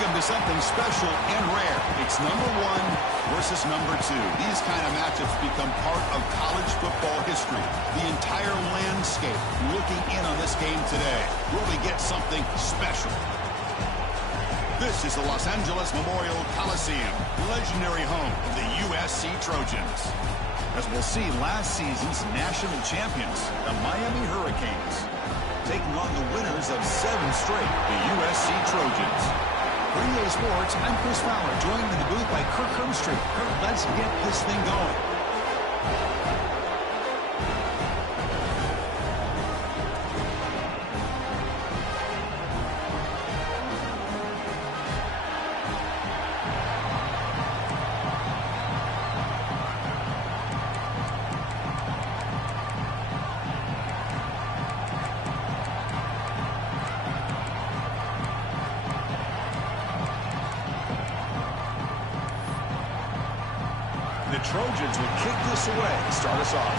Welcome to something special and rare. It's number 1 versus number 2. These kind of matchups become part of college football history. The entire landscape looking in on this game today. Will we get something special? This is the Los Angeles Memorial Coliseum, legendary home of the USC Trojans. As we'll see, last season's national champions, the Miami Hurricanes, taking on the winners of 7 straight, the USC Trojans. For EA Sports, I'm Chris Fowler, joined in the booth by Kirk Hermstreet. Kirk, let's get this thing going. The Trojans will kick this away to start us off.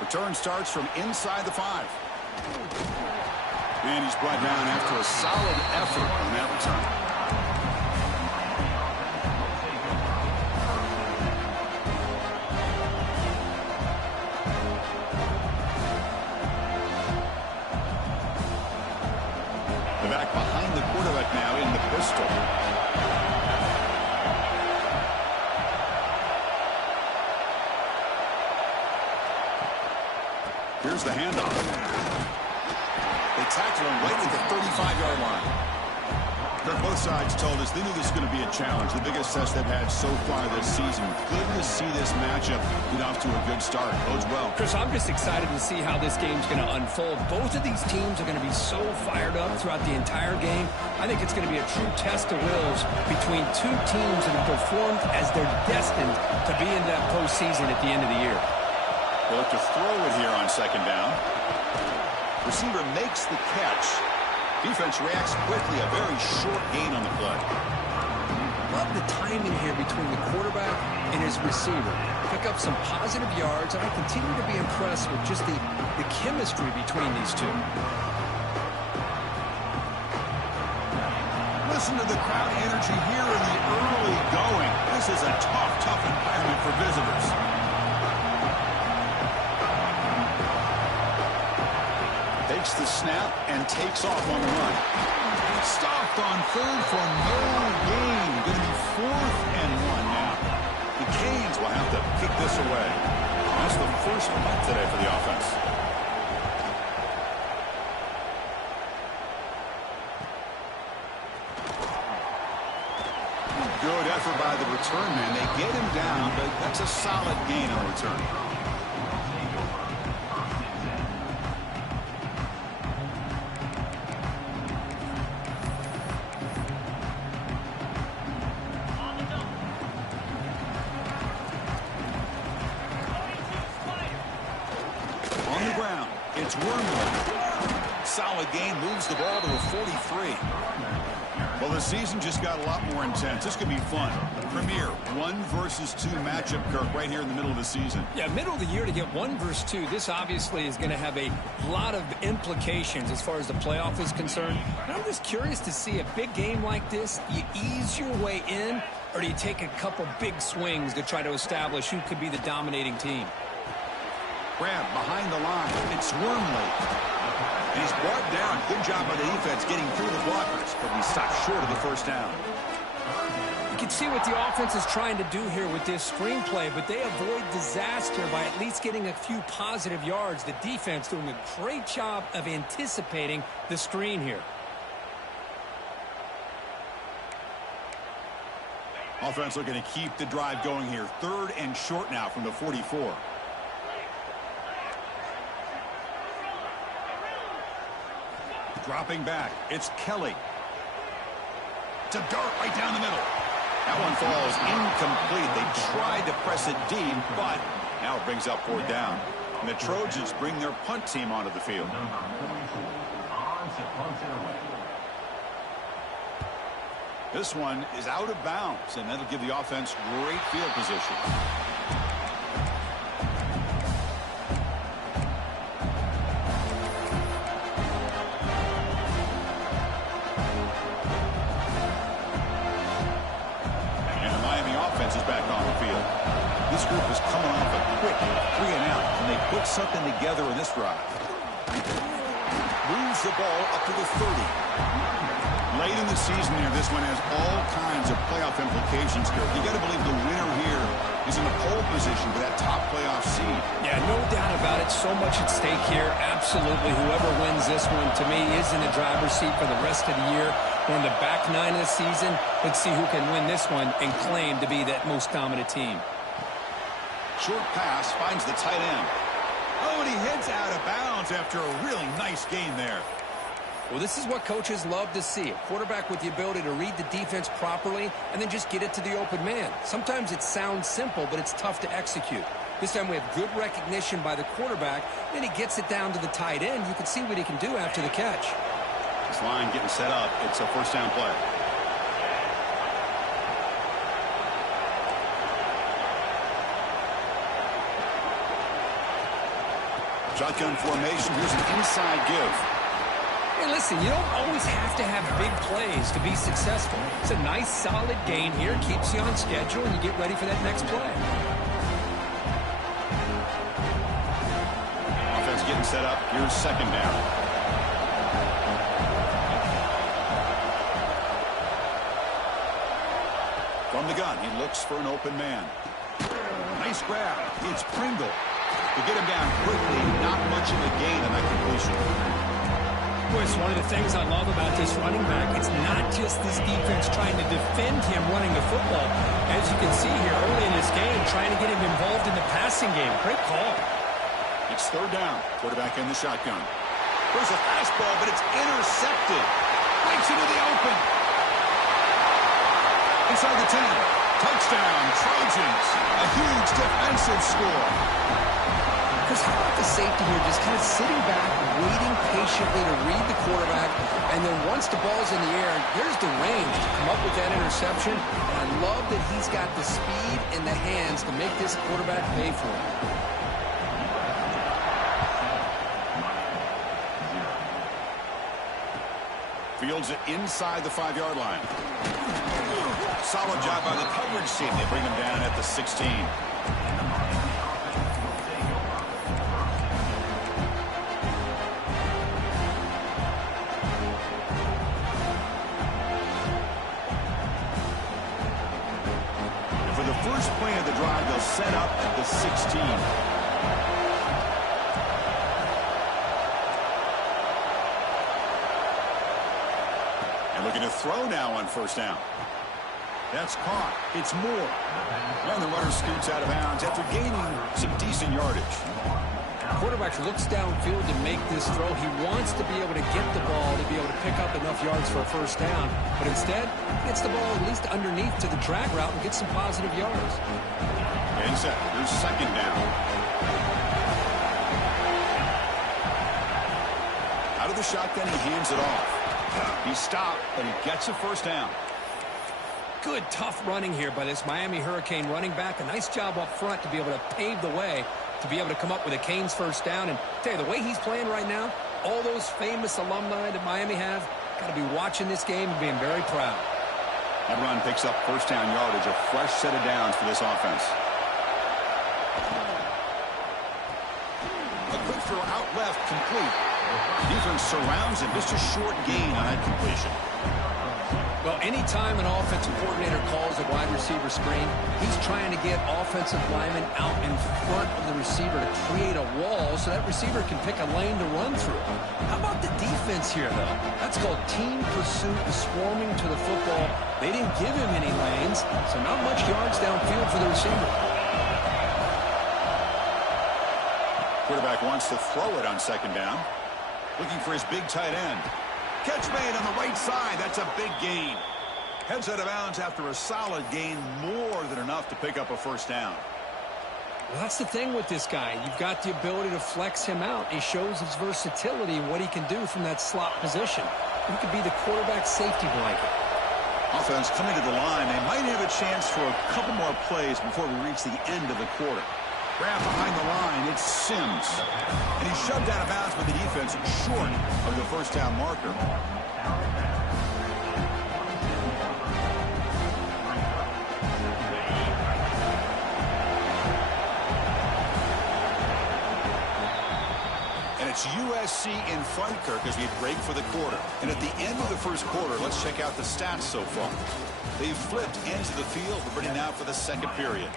Return starts from inside the 5. And he's brought down after a solid effort on that return. Back behind the quarterback now in the pistol. Here's the handoff. They tackle him right at the 35-yard line. Both sides told us they knew this was going to be a challenge, the biggest test they've had so far this season. Good to see this matchup get off to a good start. Bodes well. Chris, I'm just excited to see how this game's going to unfold. Both of these teams are going to be so fired up throughout the entire game. I think it's going to be a true test of wills between two teams that have performed as they're destined to be in that postseason at the end of the year. They'll look to throw it here on second down. Receiver makes the catch. Defense reacts quickly. A very short gain on the play. Love the timing here between the quarterback and his receiver. Pick up some positive yards, and I continue to be impressed with just the chemistry between these two. Listen to the crowd energy here in the early going. This is a tough environment for visitors. Takes the snap and takes off on the run. Stopped on third for no gain. Going to be 4th and 1 now. The Canes will have to kick this away. That's the first punt today for the offense. Good effort by the return man. They get him down, but that's a solid gain on return. It's Wormley. Solid gain, moves the ball to a 43. Well, the season just got a lot more intense. This could be fun. Premier 1 versus 2 matchup, Kirk, right here in the middle of the season. Yeah, middle of the year to get 1 versus 2. This obviously is going to have a lot of implications as far as the playoff is concerned. And I'm just curious to see a big game like this. You ease your way in, or do you take a couple big swings to try to establish who could be the dominating team? Grab behind the line. It's Wormley. And he's brought down. Good job by the defense getting through the blockers, but he stopped short of the first down. You can see what the offense is trying to do here with this screenplay, but they avoid disaster by at least getting a few positive yards. The defense doing a great job of anticipating the screen here. Offense looking to keep the drive going here. 3rd and short now from the 44. Dropping back, it's Kelly. It's a dart right down the middle. That one falls incomplete. They tried to press it deep, but now it brings up 4th down. And the Trojans bring their punt team onto the field. This one is out of bounds, and that'll give the offense great field position. put something together in this drive. Moves the ball up to the 30. Late in the season here, this one has all kinds of playoff implications here. You got to believe the winner here is in a pole position for that top playoff seed. Yeah, no doubt about it. So much at stake here. Absolutely. Whoever wins this one, to me, is in the driver's seat for the rest of the year. We're in the back nine of the season. Let's see who can win this one and claim to be that most dominant team. Short pass finds the tight end. Oh, and he heads out of bounds after a really nice game there. Well, this is what coaches love to see. A quarterback with the ability to read the defense properly and then just get it to the open man. Sometimes it sounds simple, but it's tough to execute. This time we have good recognition by the quarterback. Then he gets it down to the tight end. You can see what he can do after the catch. This line getting set up. It's a first down play. Shotgun formation. Here's an inside give. Hey, listen, you don't always have to have big plays to be successful. It's a nice, solid gain here. Keeps you on schedule, and you get ready for that next play. Offense getting set up. Here's second down. From the gun, he looks for an open man. Nice grab. It's Pringle. To get him down quickly, not much of a gain on that completion. It's one of the things I love about this running back. It's not just this defense trying to defend him running the football. As you can see here early in this game, trying to get him involved in the passing game. Great call. It's third down. Quarterback in the shotgun. There's a fastball, but it's intercepted. Breaks into the open. Inside the 10. Touchdown, Trojans. A huge defensive score. Because how about the safety here just kind of sitting back, waiting patiently to read the quarterback, and then once the ball's in the air, there's the range to come up with that interception. And I love that he's got the speed and the hands to make this quarterback pay for it. Fields it inside the 5-yard line. Solid job by the coverage team. They bring him down at the 16. First play of the drive, they'll set up at the 16. And looking to throw now on first down. That's caught. It's Moore. And the runner scoots out of bounds after gaining some decent yardage. Quarterback looks downfield to make this throw. He wants to be able to get the ball to be able to pick up enough yards for a first down. But instead, he gets the ball at least underneath to the drag route and gets some positive yards. And set. Here's second down. Out of the shotgun, he hands it off. He stopped, but he gets a first down. Good, tough running here by this Miami Hurricane running back. A nice job up front to be able to pave the way to be able to come up with a Canes first down. And tell you, the way he's playing right now, all those famous alumni that Miami have, got to be watching this game and being very proud. That run picks up first down yardage, a fresh set of downs for this offense. A quick throw out left, complete. Defense surrounds him, just a short gain on that completion. Well, anytime an offensive coordinator calls a wide receiver screen, he's trying to get offensive linemen out in front of the receiver to create a wall so that receiver can pick a lane to run through. How about the defense here, though? That's called team pursuit, swarming to the football. They didn't give him any lanes, so not much yards downfield for the receiver. Quarterback wants to throw it on second down. Looking for his big tight end. Catch made on the right side. That's a big gain. Heads out of bounds after a solid gain, more than enough to pick up a first down. Well, that's the thing with this guy. You've got the ability to flex him out. He shows his versatility and what he can do from that slot position. He could be the quarterback safety blanket. Offense coming to the line. They might have a chance for a couple more plays before we reach the end of the quarter. Grab behind the line, it's Sims. And he's shoved out of bounds by the defense short of the first down marker. it's USC in front, Kirk, as we break for the quarter. And at the end of the first quarter, let's check out the stats so far. They've flipped ends of the field. We're ready now for the second period.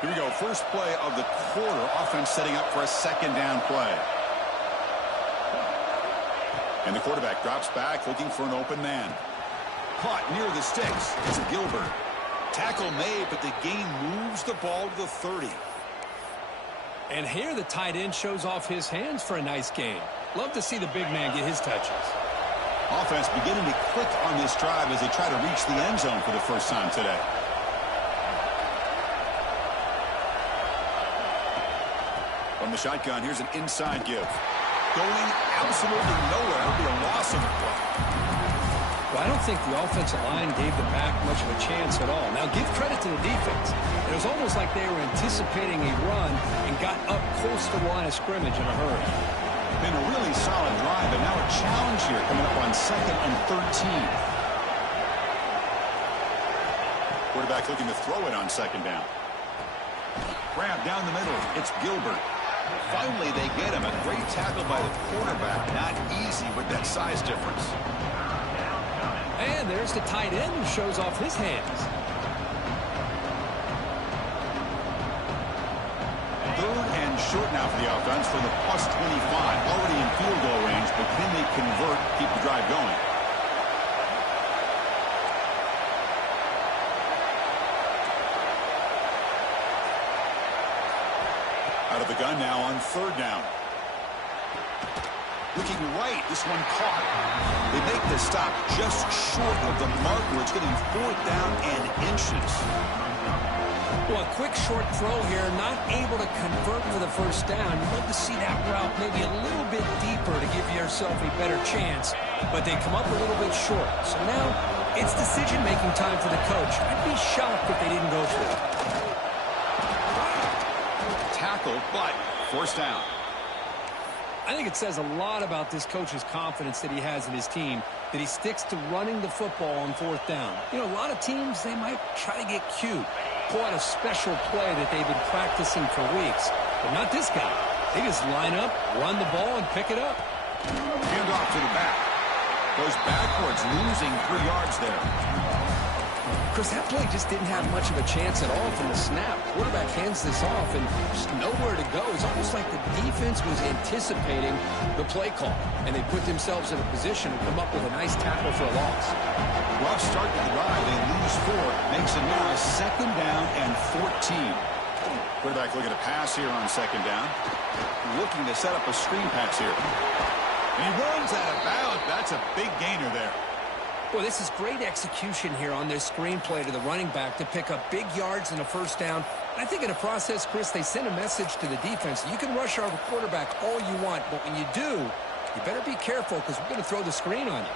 Here we go. First play of the quarter. Offense setting up for a second down play. And the quarterback drops back looking for an open man. Caught near the sticks. It's Gilbert. Tackle made, but the gain moves the ball to the 30. And here the tight end shows off his hands for a nice gain. Love to see the big man get his touches. Offense beginning to click on this drive as they try to reach the end zone for the first time today. From the shotgun, here's an inside give. Going absolutely nowhere. It'll be a loss on the play. Well, I don't think the offensive line gave the back much of a chance at all. Now, give credit to the defense. It was almost like they were anticipating a run and got up close to the line of scrimmage in a hurry. Been a really solid drive, but now a challenge here coming up on 2nd and 13. Quarterback looking to throw it on 2nd down. Grab down the middle. It's Gilbert. Finally, they get him. A great tackle by the quarterback. Not easy with that size difference. And there's the tight end who shows off his hands. 3rd and short now for the offense from the +25. Already in field goal range, but can they convert, keep the drive going? Out of the gun now on 3rd down. Looking right, this one caught. They make the stop just short of the marker. It's getting 4th down and inches. Well, a quick short throw here, not able to convert for the first down. You'd love to see that route maybe a little bit deeper to give yourself a better chance, but they come up a little bit short. So now it's decision-making time for the coach. I'd be shocked if they didn't go for it. Tackle, but forced down. I think it says a lot about this coach's confidence that he has in his team, that he sticks to running the football on 4th down. You know, a lot of teams, they might try to get cute, pull out a special play that they've been practicing for weeks. But not this guy. They just line up, run the ball, and pick it up. Hand off to the back. Goes backwards, losing 3 yards there. Chris, that play just didn't have much of a chance at all from the snap. Quarterback hands this off and just nowhere to go. It's almost like the defense was anticipating the play call, and they put themselves in a position to come up with a nice tackle for a loss. Rough start to the drive. They lose 4. Makes it now 2nd down and 14. Quarterback looking to pass here on 2nd down. Looking to set up a screen pass here. And he runs out of bounds. That's a big gainer there. Well, this is great execution here on this screenplay to the running back to pick up big yards and a first down. I think in the process, Chris, they send a message to the defense. You can rush our quarterback all you want, but when you do, you better be careful because we're going to throw the screen on you.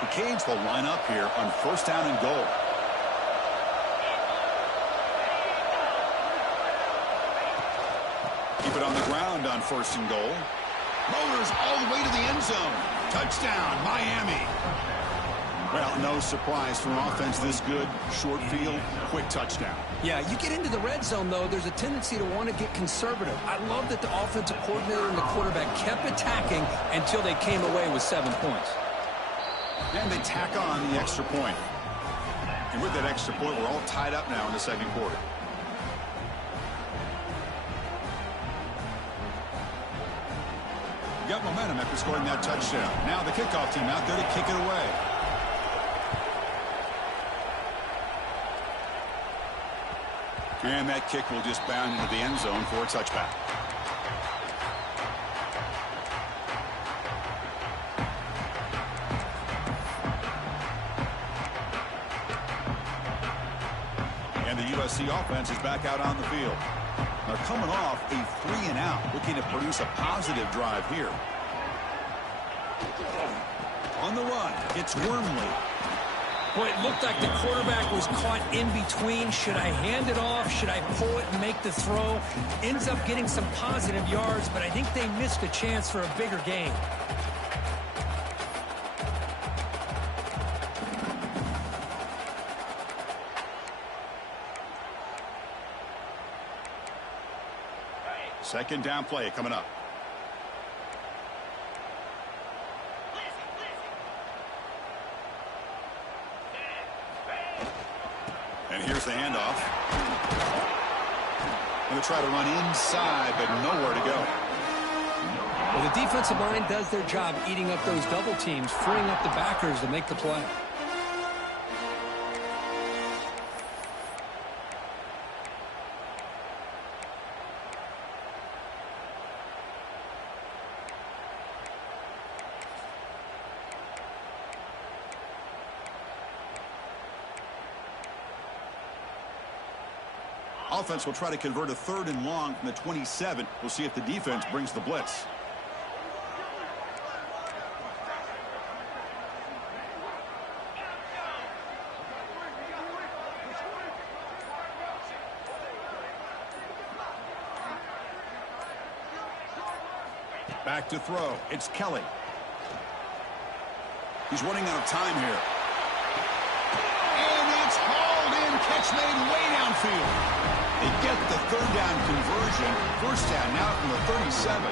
The Canes will line up here on 1st down and goal. Keep it on the ground on 1st and goal. Motors all the way to the end zone. Touchdown, Miami. Well, no surprise for an offense this good. Short field, quick touchdown. Yeah, you get into the red zone, though, there's a tendency to want to get conservative. I love that the offensive coordinator and the quarterback kept attacking until they came away with 7 points. And they tack on the extra point. And with that extra point, we're all tied up now in the 2nd quarter. Got momentum after scoring that touchdown. Now the kickoff team out there to kick it away. And that kick will just bound into the end zone for a touchback. And the USC offense is back out on the field. They're coming off a 3-and-out, looking to produce a positive drive here. On the run, it's Wormley. Boy, it looked like the quarterback was caught in between. Should I hand it off? Should I pull it and make the throw? Ends up getting some positive yards, but I think they missed a chance for a bigger gain. Second down play coming up. And here's the handoff. Going to try to run inside, but nowhere to go. Well, the defensive line does their job eating up those double teams, freeing up the backers to make the play. Offense will try to convert a 3rd and long from the 27. We'll see if the defense brings the blitz. Back to throw. It's Kelly. He's running out of time here. And it's hauled in. Catch made way downfield. They get the 3rd down conversion. 1st down now from the 37.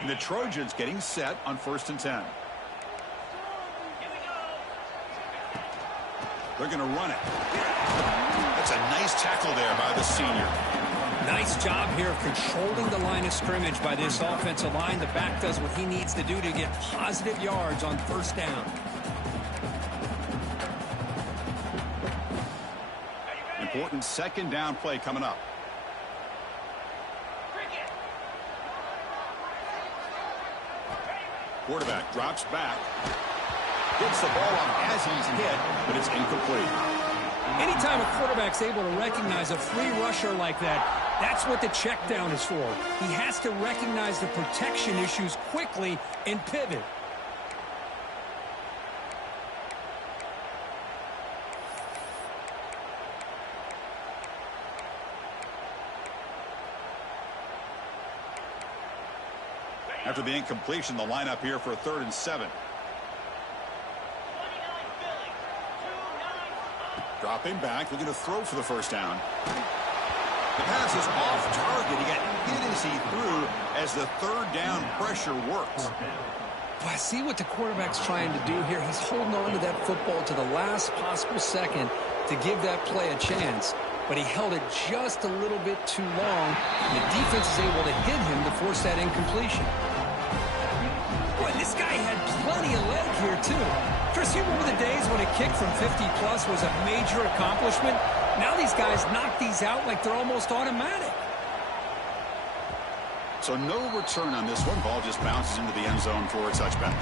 And the Trojans getting set on 1st and 10. They're going to run it. That's a nice tackle there by the senior. Nice job here of controlling the line of scrimmage by this offensive line. The back does what he needs to do to get positive yards on 1st down. Important 2nd down play coming up. Quarterback drops back. Gets the ball off as he's hit, but it's incomplete. Anytime a quarterback's able to recognize a free rusher like that, that's what the check down is for. He has to recognize the protection issues quickly and pivot. After the incompletion, the lineup here for a 3rd and 7. Dropping back, looking to throw for the 1st down. The pass is off target. He got hit as he threw as the 3rd down pressure works. Well, I see what the quarterback's trying to do here. He's holding on to that football to the last possible second to give that play a chance. But he held it just a little bit too long. And the defense is able to hit him to force that incompletion. Boy, this guy had plenty of leg here, too. Chris, you remember the days when a kick from 50-plus was a major accomplishment? Now these guys knock these out like they're almost automatic. So no return on this one. Ball just bounces into the end zone for a touchback.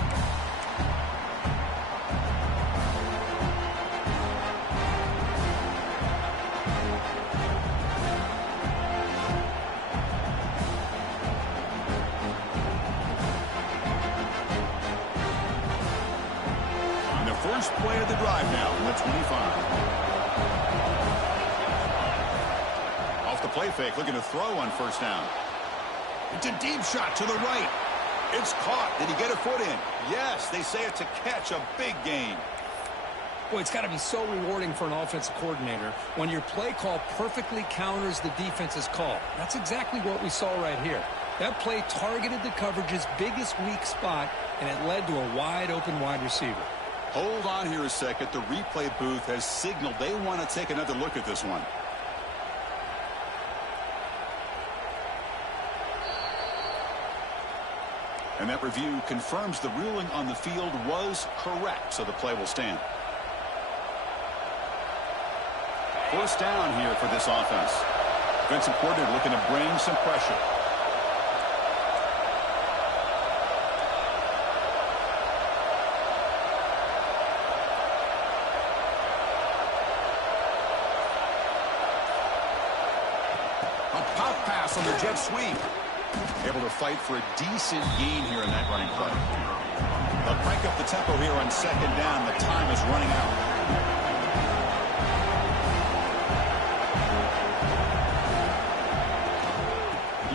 And the first play of the drive now from the 25. Off the play fake, looking to throw on 1st down. It's a deep shot to the right. It's caught. Did he get a foot in? Yes, they say it's a catch, a big gain. Boy, it's got to be so rewarding for an offensive coordinator when your play call perfectly counters the defense's call. That's exactly what we saw right here. That play targeted the coverage's biggest weak spot, and it led to a wide-open wide receiver. Hold on here a second. The replay booth has signaled they want to take another look at this one. And that review confirms the ruling on the field was correct, so the play will stand. 1st down here for this offense. Defensive coordinator looking to bring some pressure. pass on the jet sweep. Able to fight for a decent gain here in that running play. They'll crank up the tempo here on second down. The time is running out.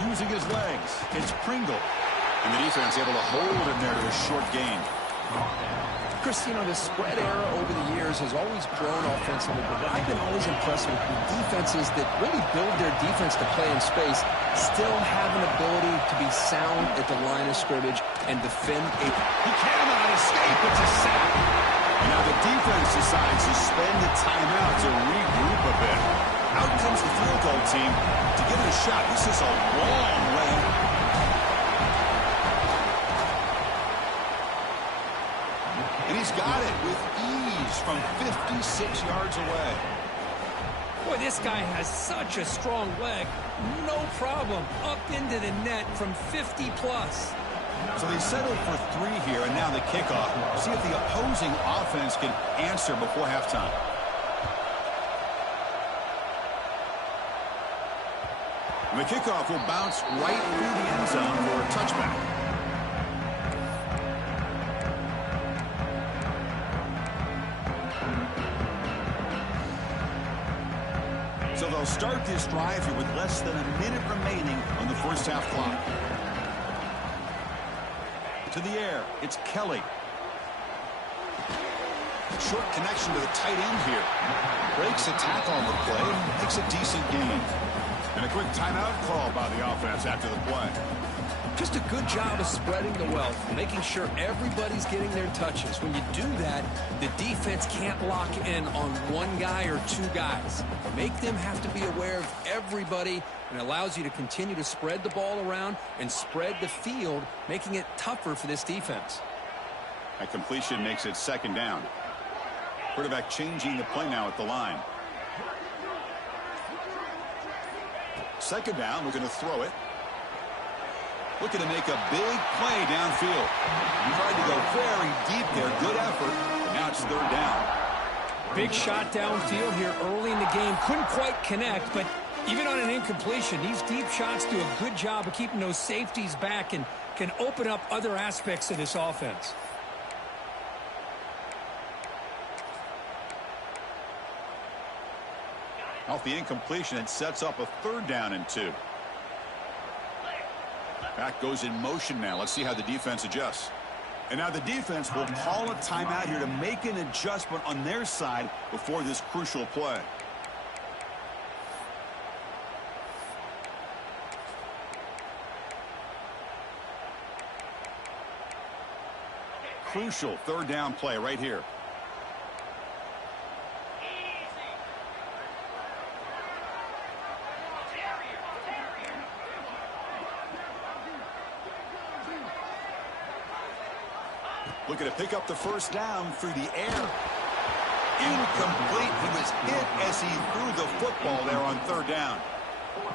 Using his legs, it's Pringle. And the defense able to hold him there to a short gain. Chris, you know, the spread era over the years has always grown offensively, but I've been always impressed with defenses that really build their defense to play in space, still have an ability to be sound at the line of scrimmage and defend a... He cannot escape. It's a sack. And now the defense decides to spend the timeout to regroup a bit. Out comes the field goal team to give it a shot. This is a long way. And he's got it with ease from 56 yards away. Boy, this guy has such a strong leg. No problem. Up into the net from 50 plus. So they settled for 3 here, and now the kickoff. See if the opposing offense can answer before halftime. And the kickoff will bounce right through the end zone for a touchback. So they'll start this drive here with less than a minute remaining on the first half clock. To the air, it's Kelly. Short connection to the tight end here. Breaks a tackle on the play, makes a decent gain. And a quick timeout call by the offense after the play. Just a good job of spreading the wealth, making sure everybody's getting their touches. When you do that, the defense can't lock in on one guy or 2 guys. Make them have to be aware of everybody, and allows you to continue to spread the ball around and spread the field, making it tougher for this defense. That completion makes it second down. Quarterback changing the play now at the line. Second down, looking to throw it. Looking to make a big play downfield. He tried to go very deep there. Good effort. And now it's third down. Big shot downfield here early in the game. Couldn't quite connect, but even on an incompletion, these deep shots do a good job of keeping those safeties back and can open up other aspects of this offense. Off the incompletion, it sets up a third down and 2. Back goes in motion now. Let's see how the defense adjusts. And now the defense will call a timeout here to make an adjustment on their side before this crucial play. Crucial third down play right here. Looking to pick up the first down through the air. Incomplete. He was hit as he threw the football there on third down.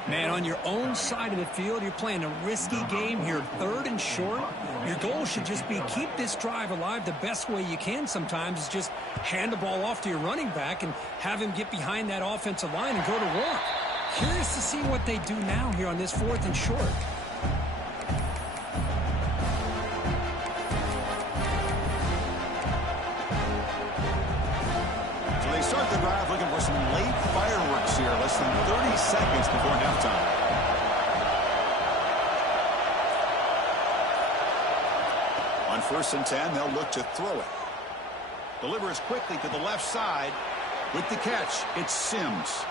Man, on your own side of the field, you're playing a risky game here, 3rd and short. Your goal should just be keep this drive alive the best way you can sometimes is just hand the ball off to your running back and have him get behind that offensive line and go to work. Curious to see what they do now here on this 4th and short. Start the drive looking for some late fireworks here. Less than 30 seconds before halftime. On 1st and 10, they'll look to throw it. Delivers quickly to the left side. With the catch, it's Sims.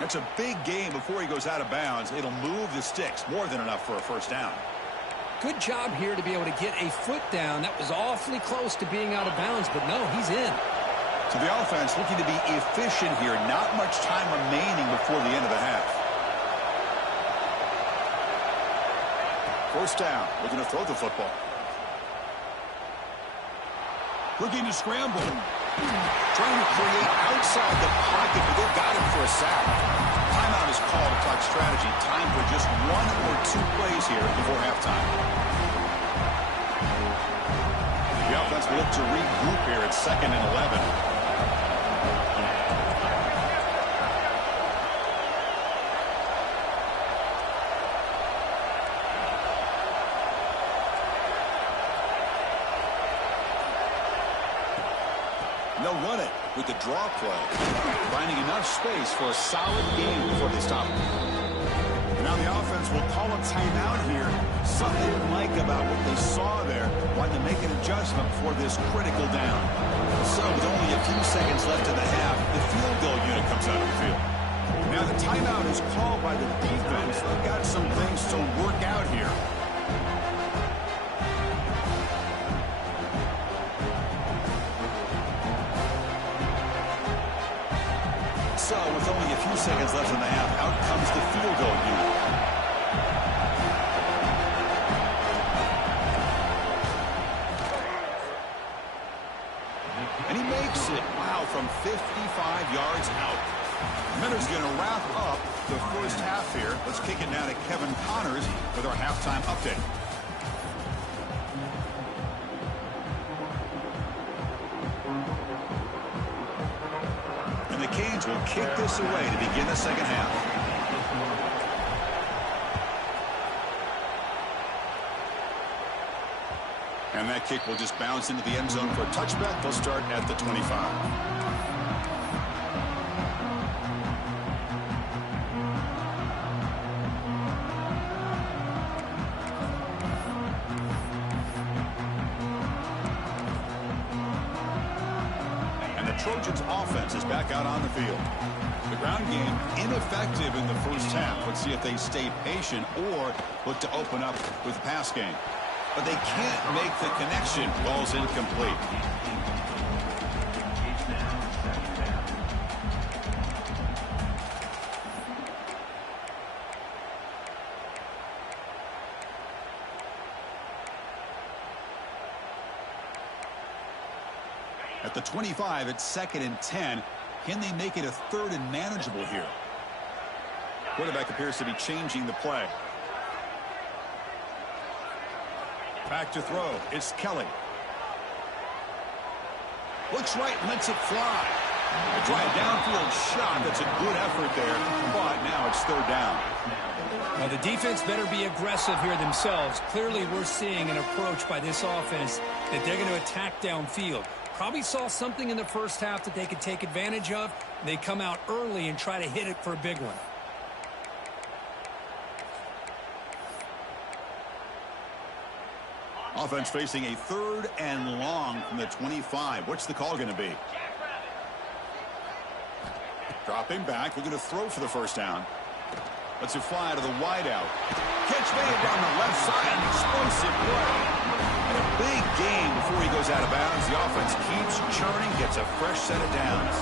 That's a big gain before he goes out of bounds. It'll move the sticks. More than enough for a first down. Good job here to be able to get a foot down. That was awfully close to being out of bounds, but no, he's in. So the offense looking to be efficient here. Not much time remaining before the end of the half. First down. Looking to throw the football. Looking to scramble. Trying to create outside the pocket, but they've got him for a sack. Timeout is called to talk strategy. Time for just 1 or 2 plays here before halftime. The offense will look to regroup here at 2nd and 11. run it with the draw play, finding enough space for a solid game before they stop it. Now the offense will call a timeout here. Something they like about what they saw there, wanting to make an adjustment for this critical down. So with only a few seconds left in the half, the field goal unit comes out of the field. Now the timeout is called by the defense. They've got some things to work out here. So with only a few seconds left in the half, out comes the field goal unit. And he makes it, wow, from 55 yards out. Miller's going to wrap up the first half here. Let's kick it now to Kevin Connors with our halftime update. And the Canes will kick this away to begin the second half. And that kick will just bounce into the end zone for a touchback. They'll start at the 25. Trojans offense is back out on the field. The ground game ineffective in the first half. Let's see if they stay patient or look to open up with the pass game. But they can't make the connection. Ball's incomplete. At the 25, it's 2nd and 10. Can they make it a 3rd and manageable here? Quarterback appears to be changing the play. Back to throw. It's Kelly. Looks right, lets it fly. A drive downfield shot. That's a good effort there, but now it's 3rd down. Well, the defense better be aggressive here themselves. Clearly, we're seeing an approach by this offense that they're going to attack downfield. Probably saw something in the first half that they could take advantage of. They come out early and try to hit it for a big one. Offense facing a 3rd and long from the 25. What's the call going to be? Dropping back, looking to throw for the first down. Lets it fly to the wideout. Catch made down the left side. An explosive play. And a big game before he goes out of bounds. The offense keeps churning, gets a fresh set of downs.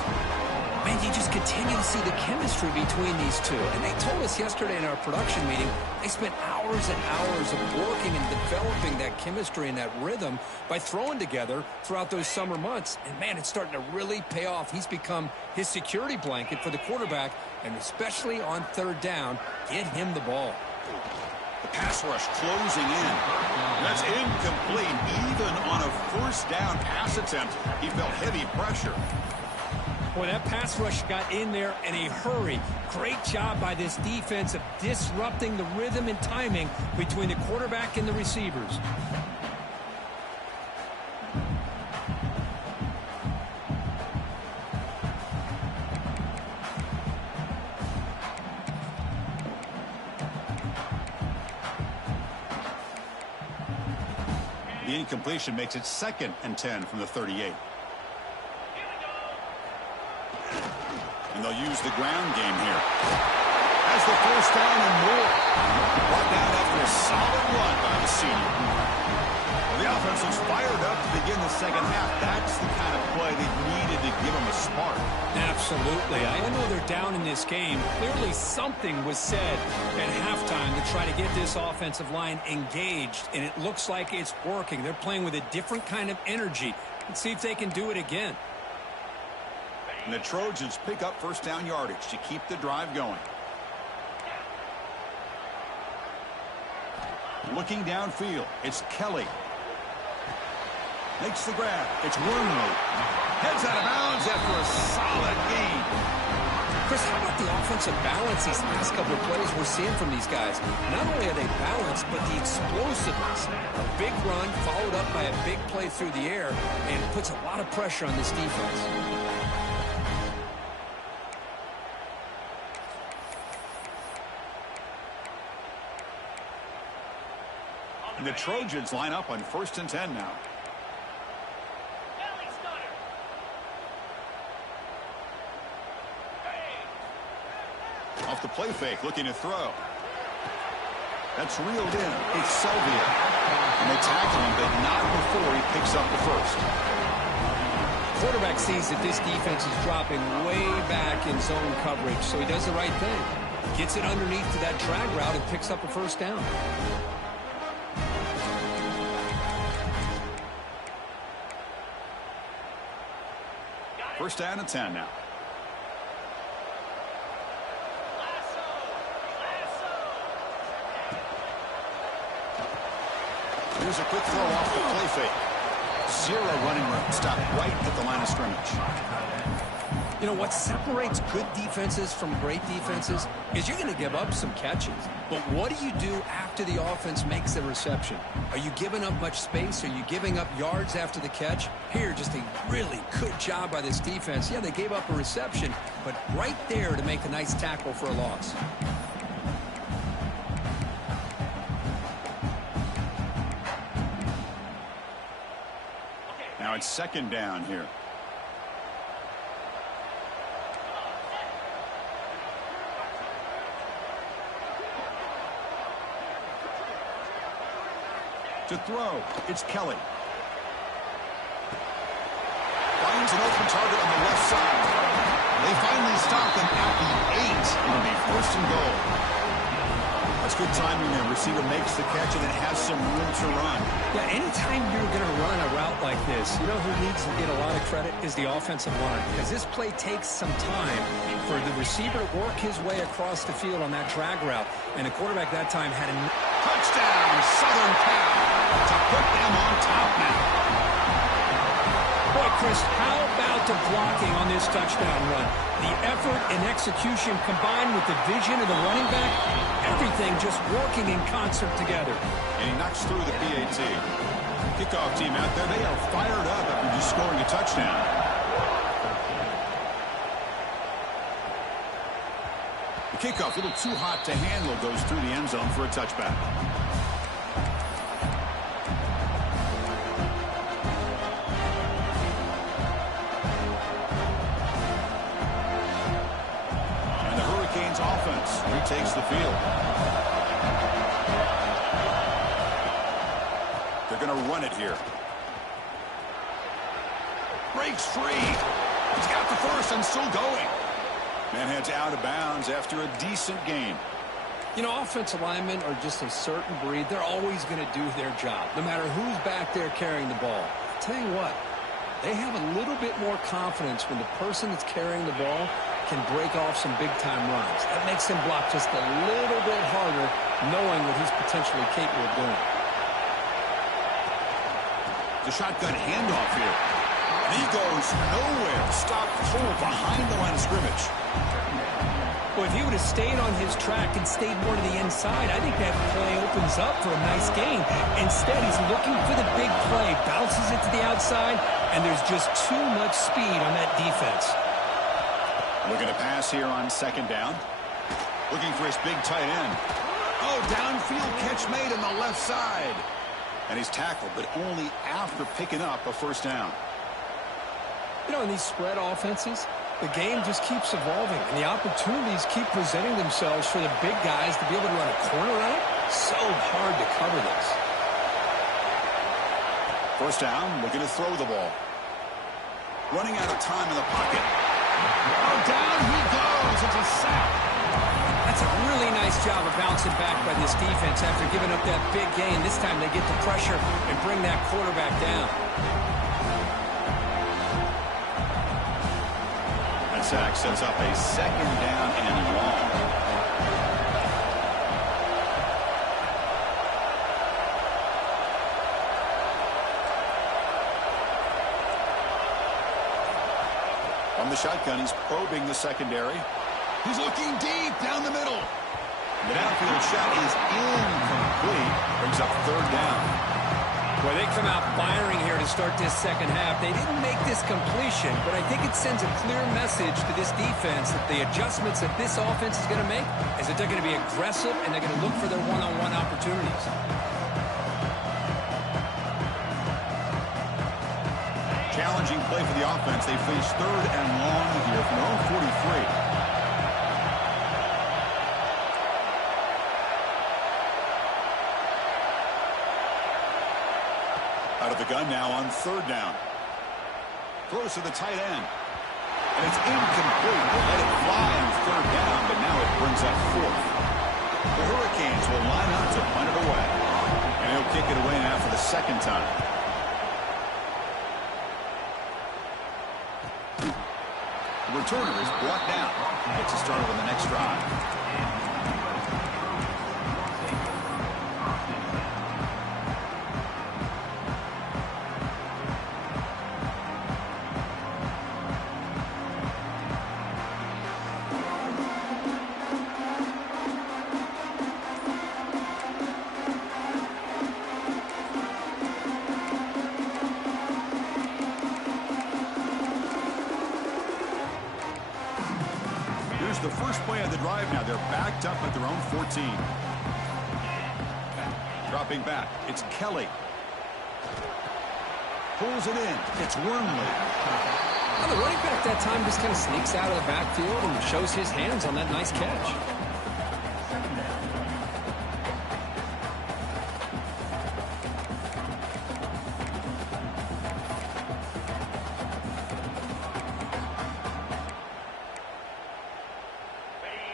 Man, you just continue to see the chemistry between these two. And they told us yesterday in our production meeting, they spent hours and hours of working and developing that chemistry and that rhythm by throwing together throughout those summer months. And, man, it's starting to really pay off. He's become his security blanket for the quarterback, and especially on 3rd down, get him the ball. The pass rush closing in. That's incomplete. Even on a 1st down pass attempt, he felt heavy pressure. Boy, that pass rush got in there in a hurry. Great job by this defense of disrupting the rhythm and timing between the quarterback and the receivers. The incompletion makes it 2nd and 10 from the 38. And they'll use the ground game here. Has the 1st down and more. Brought down after a solid run by the senior. Well, the offense was fired up to begin the second half. That's the kind of play they needed to give them a spark. Absolutely. I know they're down in this game. Clearly something was said at halftime to try to get this offensive line engaged, and it looks like it's working. They're playing with a different kind of energy. Let's see if they can do it again. And the Trojans pick up 1st down yardage to keep the drive going. Looking downfield, it's Kelly. Makes the grab. It's Wormley. Heads out of bounds after a solid gain. Chris, how about the offensive balance these last couple of plays we're seeing from these guys? Not only are they balanced, but the explosiveness. A big run followed up by a big play through the air and puts a lot of pressure on this defense. And the Trojans line up on 1st and 10 now. Off the play fake, looking to throw. That's reeled in. It's Sylvia. And they tackle him, but not before he picks up the first. Quarterback sees that this defense is dropping way back in zone coverage, so he does the right thing. Gets it underneath to that drag route and picks up a first down. First down and 10 now. Here's a quick throw off the play fake. Zero running room. Stop right at the line of scrimmage. You know, what separates good defenses from great defenses is you're going to give up some catches. But what do you do after the offense makes the reception? Are you giving up much space? Are you giving up yards after the catch? Here, just a really good job by this defense. Yeah, they gave up a reception, but right there to make a nice tackle for a loss. Now it's 2nd down here. To throw, it's Kelly. Finds an open target on the left side. They finally stop him at the 8. It'll be 1st and goal. That's good timing there. Receiver makes the catch and it has some room to run. Yeah, anytime you're going to run a route like this, you know who needs to get a lot of credit is the offensive line, because this play takes some time for the receiver to work his way across the field on that drag route, and the quarterback that time had a touchdown, Southern Cal, to put them on top now. Boy, Chris, how about the blocking on this touchdown run? The effort and execution combined with the vision of the running back, everything just working in concert together. And he knocks through the PAT. Kickoff team out there, they are fired up after just scoring a touchdown. The kickoff, a little too hot to handle, goes through the end zone for a touchback. Offense retakes the field. They're going to run it here. Breaks free. He's got the first and still going. Man heads out of bounds after a decent gain. You know, offensive linemen are just a certain breed. They're always going to do their job, no matter who's back there carrying the ball. I'll tell you what, they have a little bit more confidence when the person that's carrying the ball can break off some big-time runs. That makes him block just a little bit harder, knowing what he's potentially capable of doing. The shotgun handoff here. And he goes nowhere. Stopped full behind the line of scrimmage. Well, if he would have stayed on his track and stayed more to the inside, I think that play opens up for a nice gain. Instead, he's looking for the big play, bounces it to the outside, and there's just too much speed on that defense. Looking to pass here on 2nd down. Looking for his big tight end. Oh, downfield catch made on the left side. And he's tackled, but only after picking up a first down. You know, in these spread offenses, the game just keeps evolving, and the opportunities keep presenting themselves for the big guys to be able to run a corner route. So hard to cover this. First down, looking to throw the ball. Running out of time in the pocket. Oh, down he goes. It's a sack. That's a really nice job of bouncing back by this defense after giving up that big gain. This time they get the pressure and bring that quarterback down. That sack sets up a 2nd down and long. On the shotgun, he's probing the secondary. He's looking deep down the middle. The downfield shot is incomplete. Brings up third down. Well, they come out firing here to start this second half. They didn't make this completion, but I think it sends a clear message to this defense that the adjustments that this offense is going to make is that they're going to be aggressive and they're going to look for their one-on-one opportunities. Challenging play for the offense. They face third and long here from their own 43. Out of the gun now on third down. Throws to the tight end. And it's incomplete. They let it fly on third down, but now it brings up fourth. The Hurricanes will line up to punt it away. And he'll kick it away now for the second time. The returner is brought down. Gets us started on the next drive. The first play of the drive now. They're backed up at their own 14. Dropping back. It's Kelly. Pulls it in. It's Wormley. Well, the running back that time just kind of sneaks out of the backfield and shows his hands on that nice catch.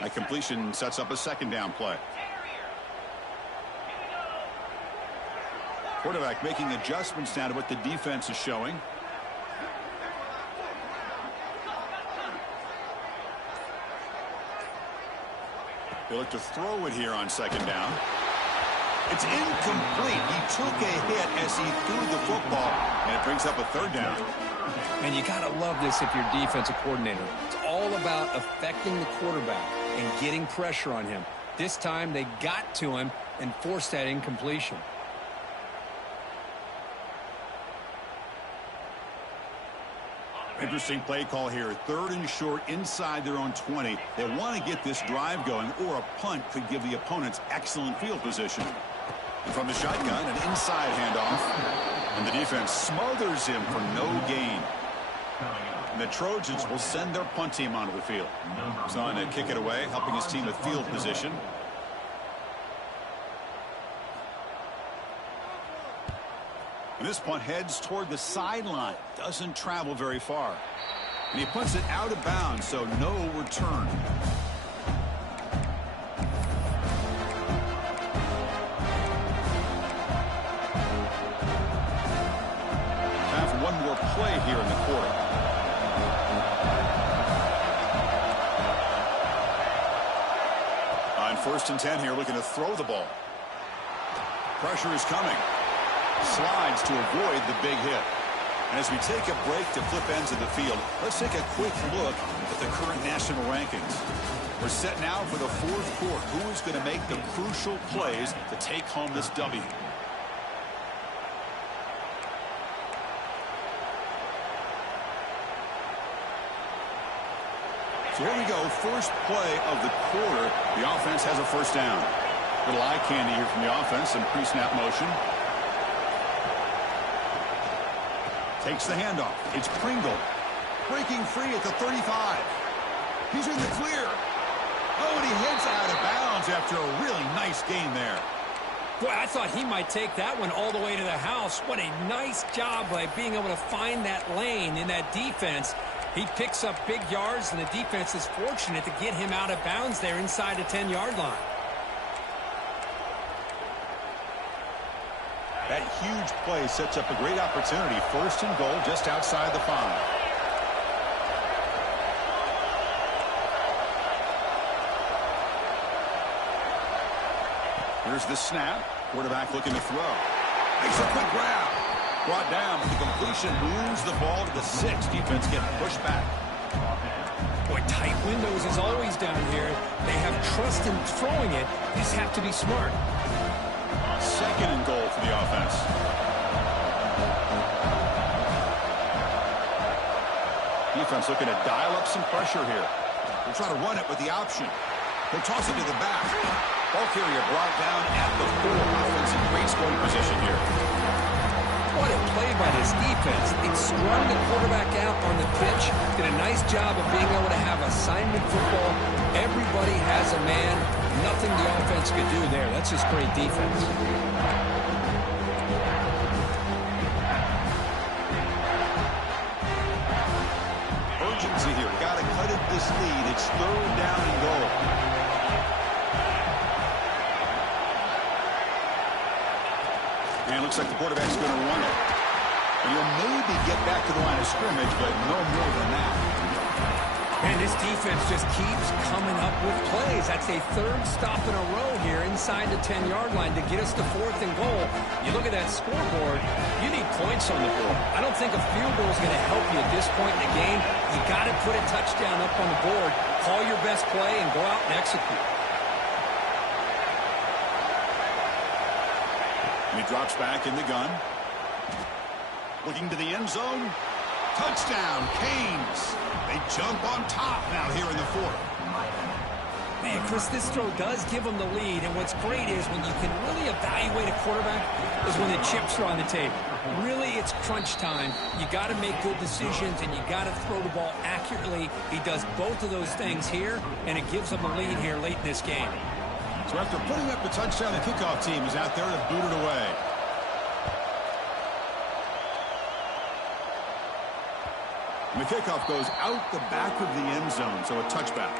That completion sets up a second down play. Quarterback making adjustments now to what the defense is showing. They look to throw it here on second down. It's incomplete. He took a hit as he threw the football, and it brings up a third down. And you got to love this if you're a defensive coordinator. It's all about affecting the quarterback and getting pressure on him. This time they got to him and forced that incompletion. Interesting play call here. Third and short inside their own 20. They want to get this drive going, or a punt could give the opponents excellent field position. And from the shotgun, an inside handoff. And the defense smothers him for no gain. And the Trojans will send their punt team onto the field. He's on to kick it away, helping his team with field position. And this punt heads toward the sideline. Doesn't travel very far. And he punts it out of bounds, so no return. Time for one more play here in the quarter. On 1st and 10 here, looking to throw the ball. Pressure is coming. Slides to avoid the big hit. And as we take a break to flip ends of the field, let's take a quick look at the current national rankings. We're set now for the fourth quarter. Who is going to make the crucial plays to take home this W? So here we go. First play of the quarter. The offense has a first down. Little eye candy here from the offense. Some pre-snap motion. Takes the handoff. It's Pringle. Breaking free at the 35. He's in the clear. Oh, and he heads out of bounds after a really nice gain there. Boy, I thought he might take that one all the way to the house. What a nice job by being able to find that lane in that defense. He picks up big yards, and the defense is fortunate to get him out of bounds there inside the 10-yard line. That huge play sets up a great opportunity. 1st and goal just outside the 5. Here's the snap. Quarterback looking to throw. Makes a quick grab. Brought down, but the completion moves the ball to the 6. Defense getting pushed back. Boy, tight windows is always down here. They have trust in throwing it. They just have to be smart. 2nd and goal for the offense. Defense looking to dial up some pressure here. They'll try to run it with the option. They'll toss it to the back. Ball carrier brought down at the 4. Offense in great scoring position here. What a play by this defense. It swung the quarterback out on the pitch. Did a nice job of being able to have assignment football. Everybody has a man. Nothing the offense could do there. That's just great defense. Urgency here. Got to cut it this lead. It's 3rd down and goal. And it looks like the quarterback's going to run it. And he'll maybe get back to the line of scrimmage, but no more than that. And this defense just keeps coming up with plays. That's a 3rd stop in a row here inside the 10-yard line to get us to 4th and goal. You look at that scoreboard, you need points on the board. I don't think a field goal is going to help you at this point in the game. You got to put a touchdown up on the board, call your best play, and go out and execute. And he drops back in the gun. Looking to the end zone. Touchdown, Canes. They jump on top now here in the 4th. Man, Chris, this throw does give them the lead, and what's great is when you can really evaluate a quarterback is when the chips are on the table. Really, it's crunch time. You got to make good decisions, and you got to throw the ball accurately. He does both of those things here, and it gives them the lead here late in this game. So after putting up the touchdown, the kickoff team is out there to boot it away. And the kickoff goes out the back of the end zone, so a touchback.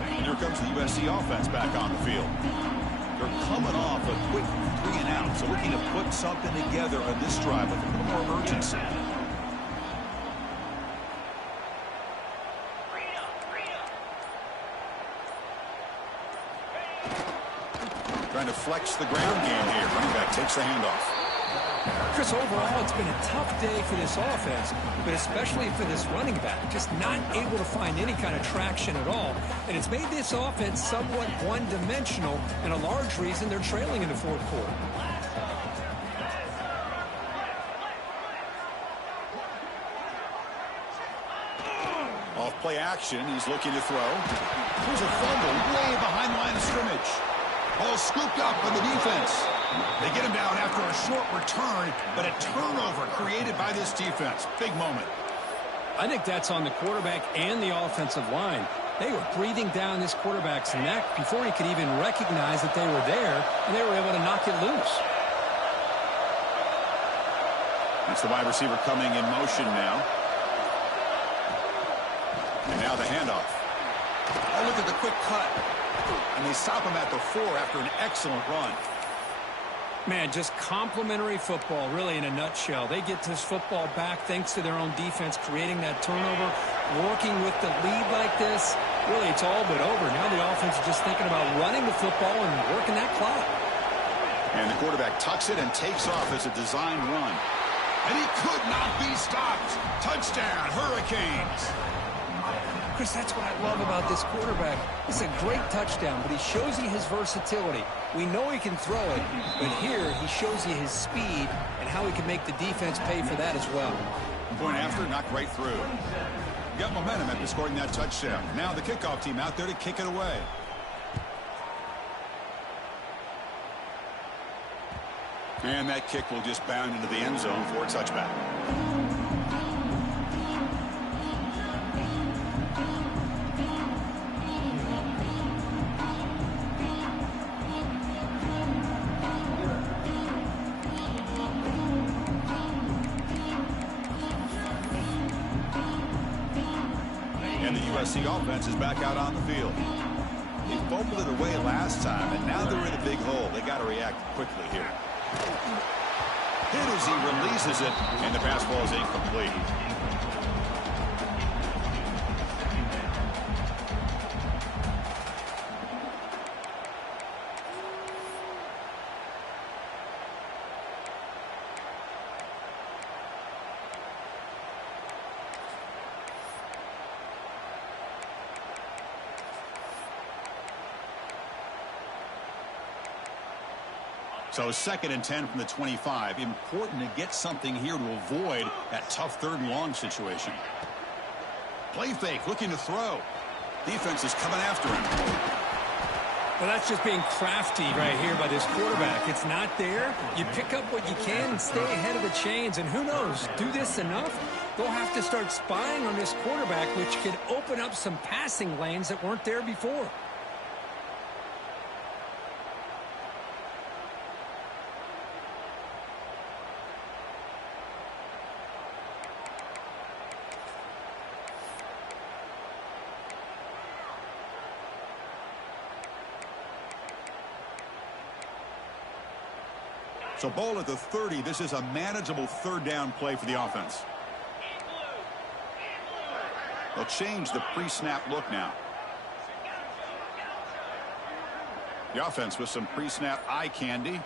And here comes the USC offense back on the field. They're coming off a quick 3 and out, so looking to put something together on this drive with a little more urgency. Trying to flex the ground game here. Running back takes the handoff. Chris, overall, it's been a tough day for this offense, but especially for this running back. Just not able to find any kind of traction at all. And it's made this offense somewhat one-dimensional, and a large reason they're trailing in the 4th quarter. Off play action. He's looking to throw. There's a fumble way behind the line of scrimmage. Ball scooped up on the defense. They get him down after a short return, but a turnover created by this defense. Big moment. I think that's on the quarterback and the offensive line. They were breathing down this quarterback's neck before he could even recognize that they were there, and they were able to knock it loose. That's the wide receiver coming in motion now. And now the handoff. Oh, look at the quick cut. And they stop him at the 4 after an excellent run. Man, just complimentary football, really, in a nutshell. They get this football back thanks to their own defense, creating that turnover, working with the lead like this. Really, it's all but over. Now the offense is just thinking about running the football and working that clock. And the quarterback tucks it and takes off as a design run. And he could not be stopped. Touchdown, Hurricanes. Chris, that's what I love about this quarterback. It's a great touchdown, but he shows you his versatility. We know he can throw it, but here he shows you his speed and how he can make the defense pay for that as well. Point after, knocked right through. Got momentum after scoring that touchdown. Now the kickoff team out there to kick it away. And that kick will just bound into the end zone for a touchback. And the USC offense is back out on the field. They fumbled it away last time, and now they're in a big hole. They got to react quickly here. Hit as he releases it, and the pass ball is incomplete. So 2nd and 10 from the 25. Important to get something here to avoid that tough 3rd and long situation. Play fake, looking to throw. Defense is coming after him. Well, that's just being crafty right here by this quarterback. It's not there. You pick up what you can and stay ahead of the chains. And who knows, do this enough, they'll have to start spying on this quarterback, which could open up some passing lanes that weren't there before. So ball at the 30. This is a manageable 3rd down play for the offense. They'll change the pre-snap look now. The offense with some pre-snap eye candy.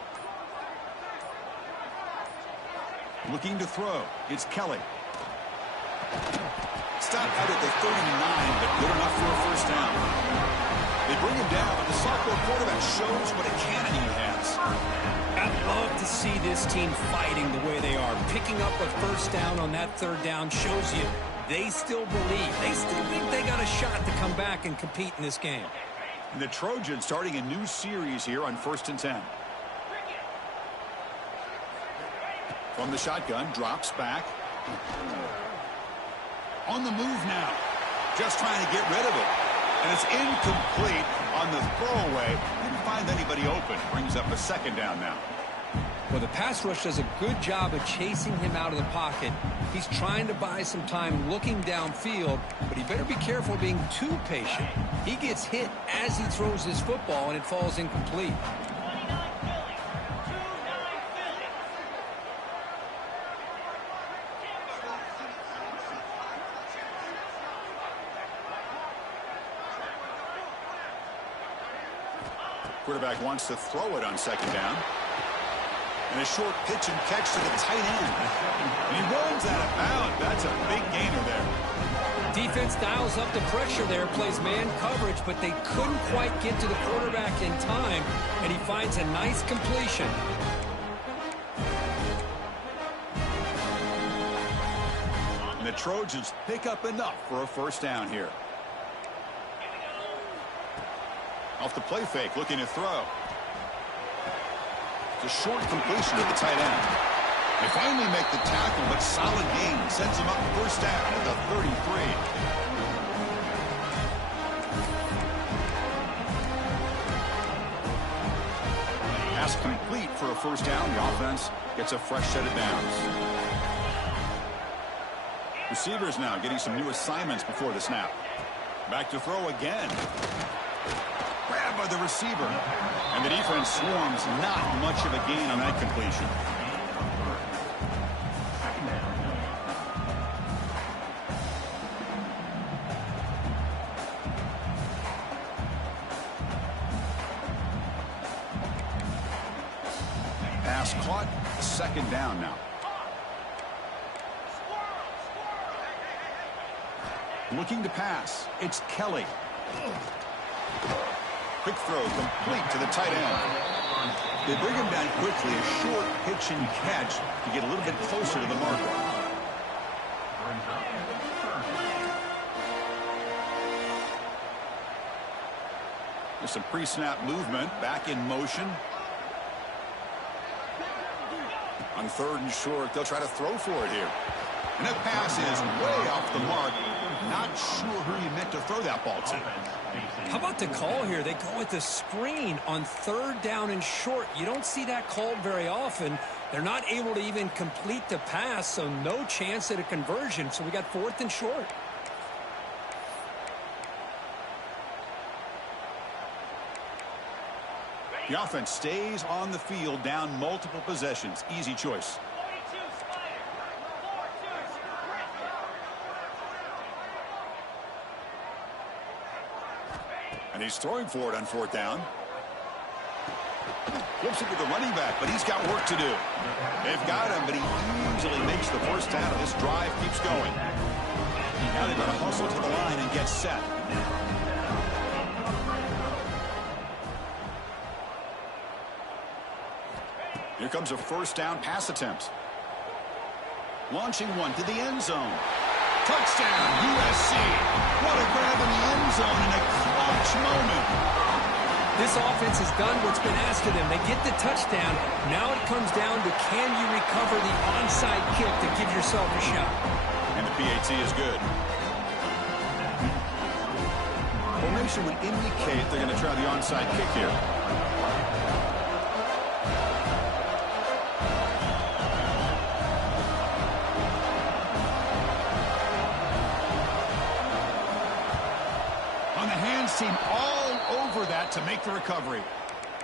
Looking to throw. It's Kelly. Stopped out at the 39, but good enough for a 1st down. They bring him down, and the sophomore quarterback shows what a cannon he has. I'd love to see this team fighting the way they are. Picking up a 1st down on that 3rd down shows you they still believe. They still think they got a shot to come back and compete in this game. And the Trojans starting a new series here on 1st and 10. From the shotgun, drops back. On the move now. Just trying to get rid of it. And it's incomplete on the throwaway. Didn't find anybody open. Brings up a 2nd down now. Well, the pass rush does a good job of chasing him out of the pocket. He's trying to buy some time looking downfield, but he better be careful being too patient. He gets hit as he throws his football, and it falls incomplete. Quarterback wants to throw it on 2nd down. And a short pitch and catch to the tight end. And he runs out of bounds. That's a big gainer there. Defense dials up the pressure there, plays man coverage, but they couldn't quite get to the quarterback in time, and he finds a nice completion. And the Trojans pick up enough for a 1st down here. Off the play fake, looking to throw. It's a short completion to the tight end. They finally make the tackle, but solid gain sends them up 1st down at the 33. Pass complete for a 1st down. The offense gets a fresh set of downs. Receivers now getting some new assignments before the snap. Back to throw again. Grabbed by the receiver. And the defense swarms. Not much of a gain on that completion. Pass caught. 2nd down now. Looking to pass. It's Kelly. Quick throw complete to the tight end. They bring him down quickly. A short pitch and catch to get a little bit closer to the marker. There's some pre-snap movement. Back in motion. On 3rd and short, they'll try to throw for it here. And that pass is way off the mark. Not sure who he meant to throw that ball to. How about the call here? They go with the screen on 3rd down and short. You don't see that called very often. They're not able to even complete the pass, so no chance at a conversion. So we got 4th and short. The offense stays on the field, down multiple possessions. Easy choice. And he's throwing for it on 4th down. Flips it to the running back, but he's got work to do. They've got him, but he easily makes the 1st down, and this drive keeps going. Now they've got to hustle to the line and get set. Here comes a first down pass attempt. Launching one to the end zone. Touchdown, USC. What a grab in the end zone in a clutch moment. This offense has done what's been asked of them. They get the touchdown. Now it comes down to can you recover the onside kick to give yourself a shot. And the PAT is good. Formation would indicate they're going to try the onside kick here. On the hands team, all over that to make the recovery.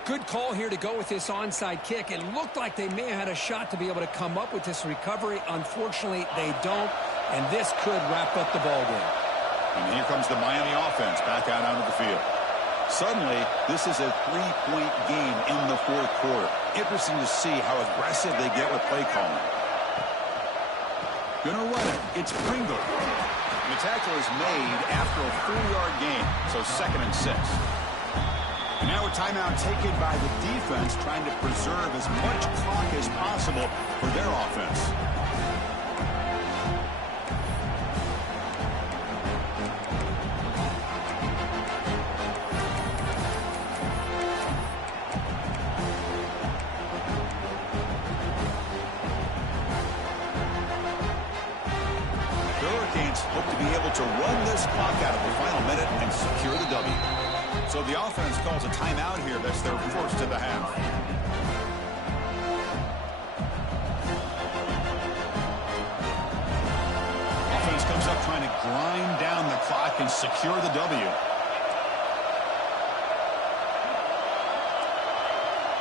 Good call here to go with this onside kick. It looked like they may have had a shot to be able to come up with this recovery. Unfortunately, they don't, and this could wrap up the ball game. And here comes the Miami offense back out onto the field. Suddenly, this is a 3-point game in the fourth quarter. Interesting to see how aggressive they get with play calling. Gonna run it. It's Pringle. The tackle is made after a 4-yard gain, so 2nd and 6. And now a timeout taken by the defense, trying to preserve as much clock as possible for their offense. Hope to be able to run this clock out of the final minute and secure the W. So the offense calls a timeout here. That's their first of the half. Offense comes up trying to grind down the clock and secure the W.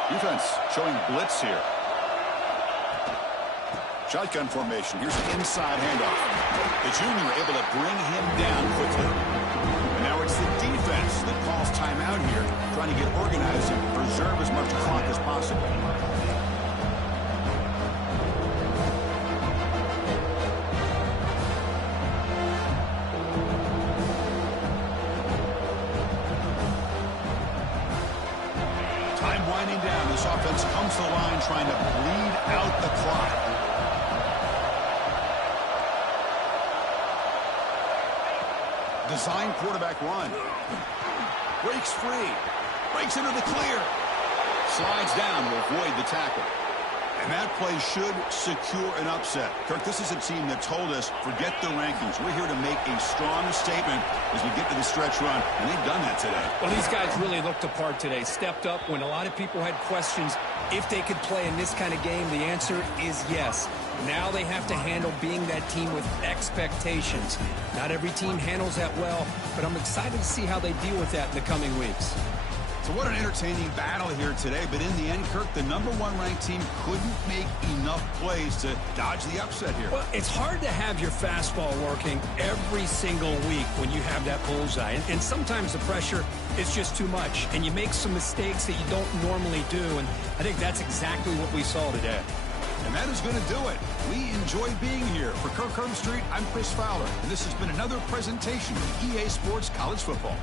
Defense showing blitz here. Shotgun formation. Here's an inside handoff. The junior able to bring him down quickly. And now it's the defense that calls timeout here, trying to get organized and preserve as much clock as possible. Time winding down. This offense comes to the line trying to bleed out the clock. Design quarterback run. Breaks free. Breaks into the clear. Slides down to avoid the tackle. And that play should secure an upset. Kirk, this is a team that told us, forget the rankings. We're here to make a strong statement as we get to the stretch run, and they've done that today. Well, these guys really looked apart today. Stepped up when a lot of people had questions if they could play in this kind of game. The answer is yes. Now they have to handle being that team with expectations. Not every team handles that well, but I'm excited to see how they deal with that in the coming weeks. So what an entertaining battle here today, but in the end, Kirk, the #1 ranked team couldn't make enough plays to dodge the upset here. Well, it's hard to have your fastball working every single week when you have that bullseye, and sometimes the pressure is just too much, and you make some mistakes that you don't normally do, and I think that's exactly what we saw today. And that is going to do it. We enjoy being here. For Kirk Herbstreit, I'm Chris Fowler, and this has been another presentation of EA Sports College Football.